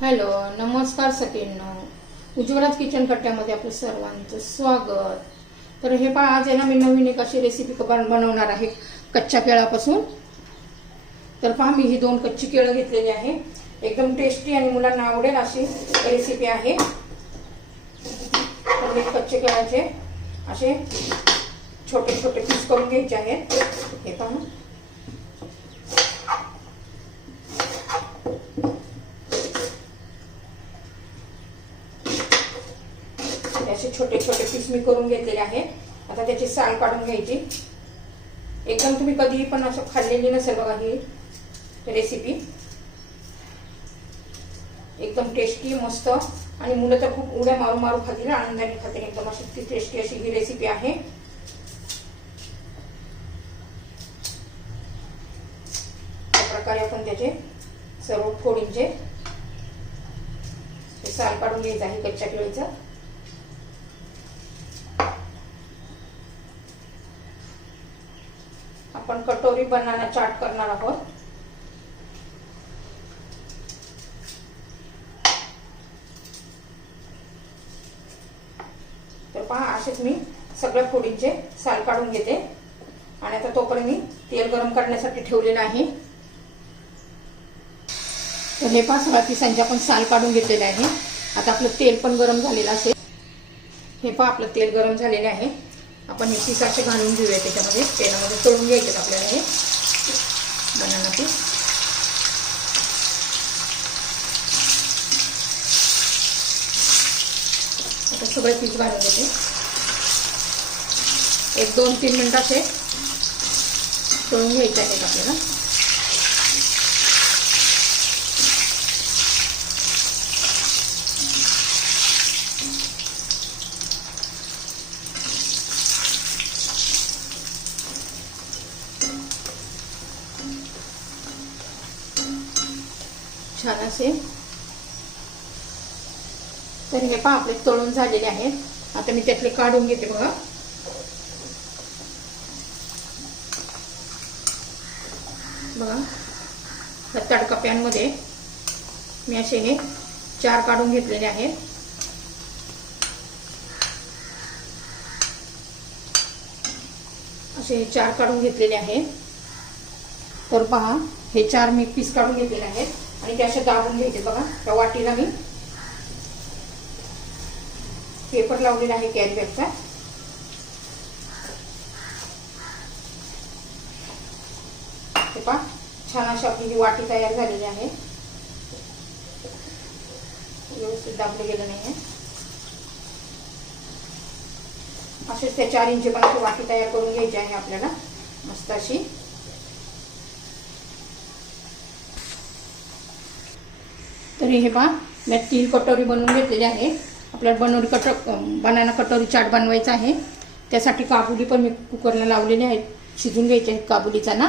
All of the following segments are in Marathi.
हॅलो नमस्कार सगळ्यांनो. उज्ज्वलाच किचन कट्ट्यामध्ये आपलं सर्वांचं स्वागत. तर हे पहा आज आहे ना मी नवीन एक अशी रेसिपी बन बनवणार आहे कच्च्या केळापासून. तर पहा मी ही दोन कच्ची केळं घेतलेली आहे. एकदम टेस्टी आणि मुलांना आवडेल अशी रेसिपी आहे. तर कच्चे केळाचे असे छोटे छोटे पीस करून घ्यायचे आहेत. हे पहा. असे छोटे छोटे पीस मी करून घेतलेले आहे. आता त्याची साल काढून घ्यायची. एकदम तुम्ही कधीही पण असं खाल्लेली नसेल बघा ही रेसिपी एकदम टेस्टी मस्त. आणि मुलं तर खूप उड्या मारू मारू खातील आनंदाने खातील. एकदम अशी ती टेस्टी अशी ही रेसिपी आहे. त्या प्रकारे आपण त्याचे सर्व फोडींचे साल काढून घ्यायचं आहे कच्च्या केळीचं. आपण कटोरी बनाना चाट करणार आहोत. तर पहा असेच मी सगळ्या फोडींचे साल काढून घेते. आणि आता तोपर्यंत मी तेल गरम करण्यासाठी ठेवलेलं आहे. तर हे पहा सगळ्या पिसांचे आपण साल काढून घेतलेले आहे. आता आपलं तेल पण गरम झालेलं असेल. हे पहा आपलं तेल गरम झालेलं आहे. आपण हे पीस असे घालून घेऊया त्याच्यामध्ये तेलामध्ये तळून घ्यायचे आपल्याला हे. बनाना पीस आता सगळे पीस घालून घेते एक दोन तीन मिनिट असे तळून घ्यायचे आहेत आपल्याला. छान असे. तर हे पहा आपले तळून झालेले आहेत. आता मी त्यातले काढून घेते बघा. बघा या तडका पॅनमध्ये मी असे हे चार काढून घेतलेले आहेत. असे हे चार काढून घेतलेले आहेत. तर पहा हे चार मी पीस काढून घेतलेले आहेत. आणि त्या अशा दाबून घ्यायचे बघा. त्या वाटीला मी पेपर लावलेला आहे कॅरी बॅगचा हे पहा छान अशी आपली ही वाटी तयार झालेली आहे. व्यवस्थित दाबलं गेलं नाही असेच त्या चार इंची पण वाटी तयार करून घ्यायची आहे आपल्याला. मस्त अशी. तरी हे पहा मी तीन कटोरी बनवून घेतलेली आहे. आपल्याला बनवली कट बनाना कटोरी चाट बनवायचा आहे. त्यासाठी काबुली पण मी कुकरला लावलेली आहेत. शिजून घ्यायचे आहेत काबुलीचा ना.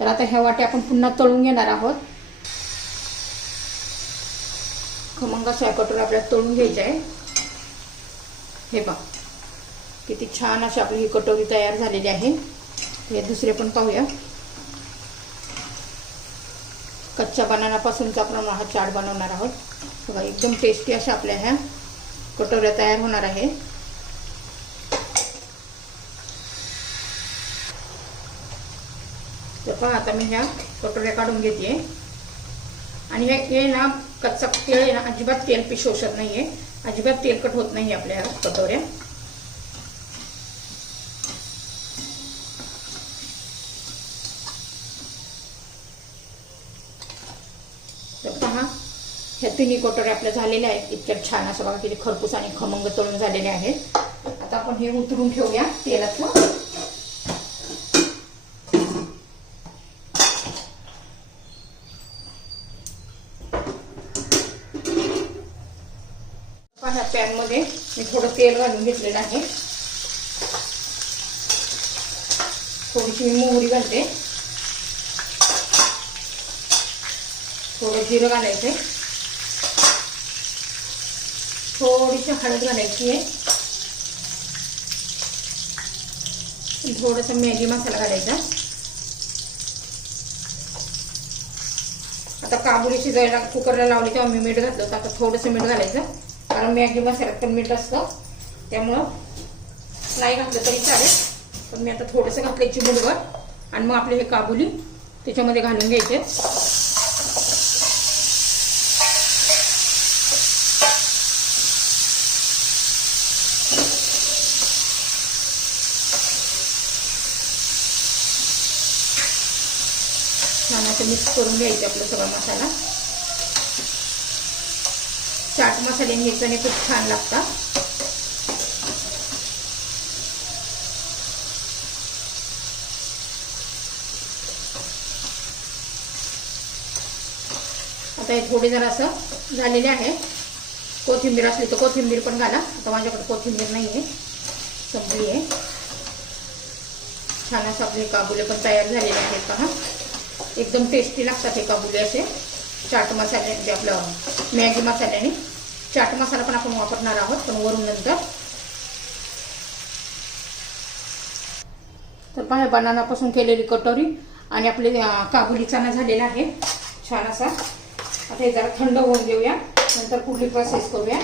तर आता ह्या वाटे आपण पुन्हा तळून घेणार आहोत. खमंग अशा कटोरी आपल्याला तळून घ्यायचे आहे. हे पहा किती छान अशी आपली ही कटोरी तयार झालेली आहे. हे दुसरे पण पाहूया. कच्च्या बनानापासूनचा आपण हा चाट बनवणार आहोत. बघा एकदम टेस्टी अशा आपल्या ह्या कटोऱ्या तयार होणार आहे. तर पहा आता मी ह्या कटोऱ्या काढून घेते. आणि हे केळ ना कच्चा केळ ना अजिबात तेल शोषत नाहीये. अजिबात तेलकट होत नाही आपल्या कटोऱ्या. पहा ह्या तिन्ही कोटरे आपल्या झालेल्या आहेत. इतक्या छान असं बघा किती खरपूस आणि खमंग तळून झालेले आहेत. आता आपण हे उतरून ठेवूया तेलातलं ह्या पॅनमध्ये मी थोडं तेल घालून घेतलेलं आहे. थोडीशी मी मोहरी घालते. थोडं जिरं घालायचं थोडीशी हळद घालायची आहे थोडंसं मॅगी मसाला घालायचा. आता काबुली शिजायला कुकरला लावली तेव्हा मी मीठ घातलं होतं आता थोडंसं मीठ घालायचं. कारण मॅगी मसाल्यात पण मीठ असतं. त्यामुळं नाही घातलं तरी चालेल. पण मी आता थोडंसं घातलं चिमूटभर. आणि मग आपले हे काबुली त्याच्यामध्ये घालून घ्यायचे. असं मिक्स करून घ्यायचं आपलं सगळा मसाला. चाट मसाले मिरच्याने खूप छान लागतात. आता हे थोडे जरा असं झालेले आहे. कोथिंबीर असली तर कोथिंबीर पण घाला. आता माझ्याकडे कोथिंबीर नाही आहे. संपली आहे. छान असं आपले काबुले पण तयार झालेले आहेत पहा एकदम टेस्टी लागतात हे काबुले असे. चाट मसाले म्हणजे आपलं मॅगी मसाल्याने चाट मसाला पण आपण वापरणार आहोत पण वरून नंतर. तर पहा बनानापासून केलेली कटोरी आणि आपले काबुली चणा झालेला आहे. छान असा आता हे जरा थंड होऊन घेऊया. नंतर पुढली प्रोसेस करूया.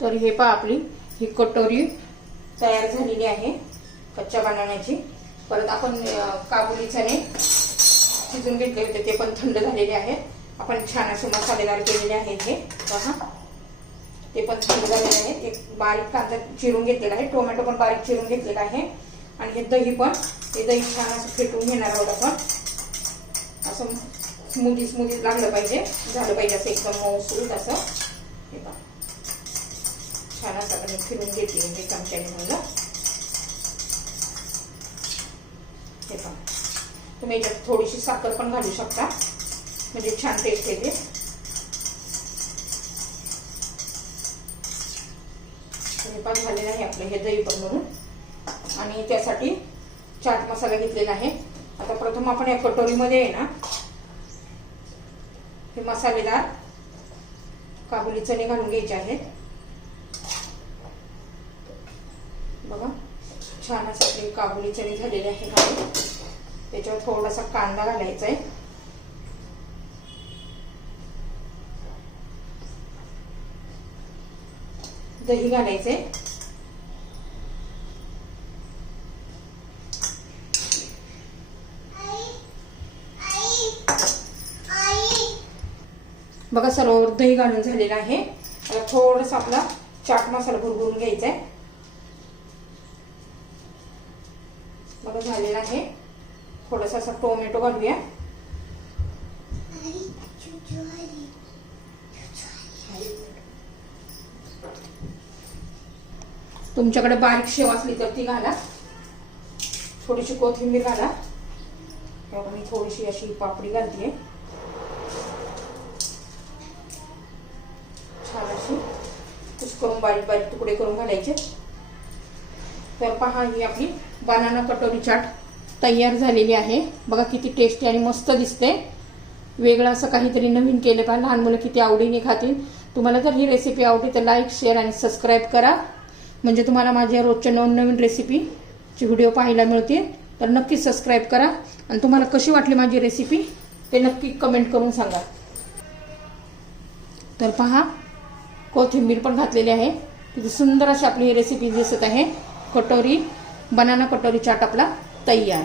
तर हे पहा आपली ही कटोरी तयार झालेली आहे. कच्च्या बनवण्याची परत आपण काबुली चणे शिजून घेतले होते ते पण थंड झालेले आहेत. आपण छान असे मसालेदार केलेले आहेत हे. पहा ते पण थंड झालेले आहेत. एक बारीक कांदा चिरून घेतलेला आहे. टोमॅटो पण बारीक चिरून घेतलेला आहे. आणि हे दही पण हे दही छान असं फेटून घेणार आहोत आपण. असं स्मूदी स्मूदी लागलं पाहिजे. झालं पाहिजे असं एकदम मऊसूत असं. हे पहा. छान असं आपण फिरून घेते हे चमच्याने म्हणलं हे पहा तुम्ही याच्यात थोडीशी साखर पण घालू शकता. म्हणजे छान टेस्ट येते. हे पण झालेलं आहे आपलं हे दही पण म्हणून. आणि त्यासाठी चाट मसाला घेतलेला आहे. आता प्रथम आपण या कटोरीमध्ये आहे ना हे मसालेदार काबुली चणे घालून घ्यायचे आहेत. बघा छान असे आपले काबुली चणे झालेले आहे घालून त्याच्यावर थोडासा कांदा घालायचा आहे दही घालायचे बघा सर्व दही घालून झालेलं आहे. आता थोडस आपला चाट मसाला भरभरून घ्यायचा आहे बघा झालेला आहे. थोडासा असा टोमॅटो घालूया. तुमच्याकडे बारीक शेव असली तर ती घाला. थोडीशी कोथिंबीर घाला. त्यावर मी थोडीशी अशी पापडी घालते छान अशी करून बारीक बारीक तुकडे करून घालायचे. तर पहा ही आपली बनाना कटोरी चाट. तयार झालेली आहे. बघा किती टेस्टी आणि मस्त दिसते. वेगळं असं काहीतरी नवीन केलं का? लहान मुलं किती आवडीने खातील. तुम्हाला जर ही रेसिपी आवडली तर लाईक शेअर आणि सबस्क्राईब करा. म्हणजे तुम्हाला माझ्या रोजच्या नवनवीन रेसिपीची व्हिडिओ पाहायला मिळतील. तर नक्की सबस्क्राईब करा. आणि तुम्हाला कशी वाटली माझी रेसिपी ते नक्की कमेंट करून सांगा. तर पहा कोथिंबीर पण घातलेली आहे. किती सुंदर अशी आपली ही रेसिपी दिसत आहे. कटोरी बनाना कटोरी चाट आपला. तयार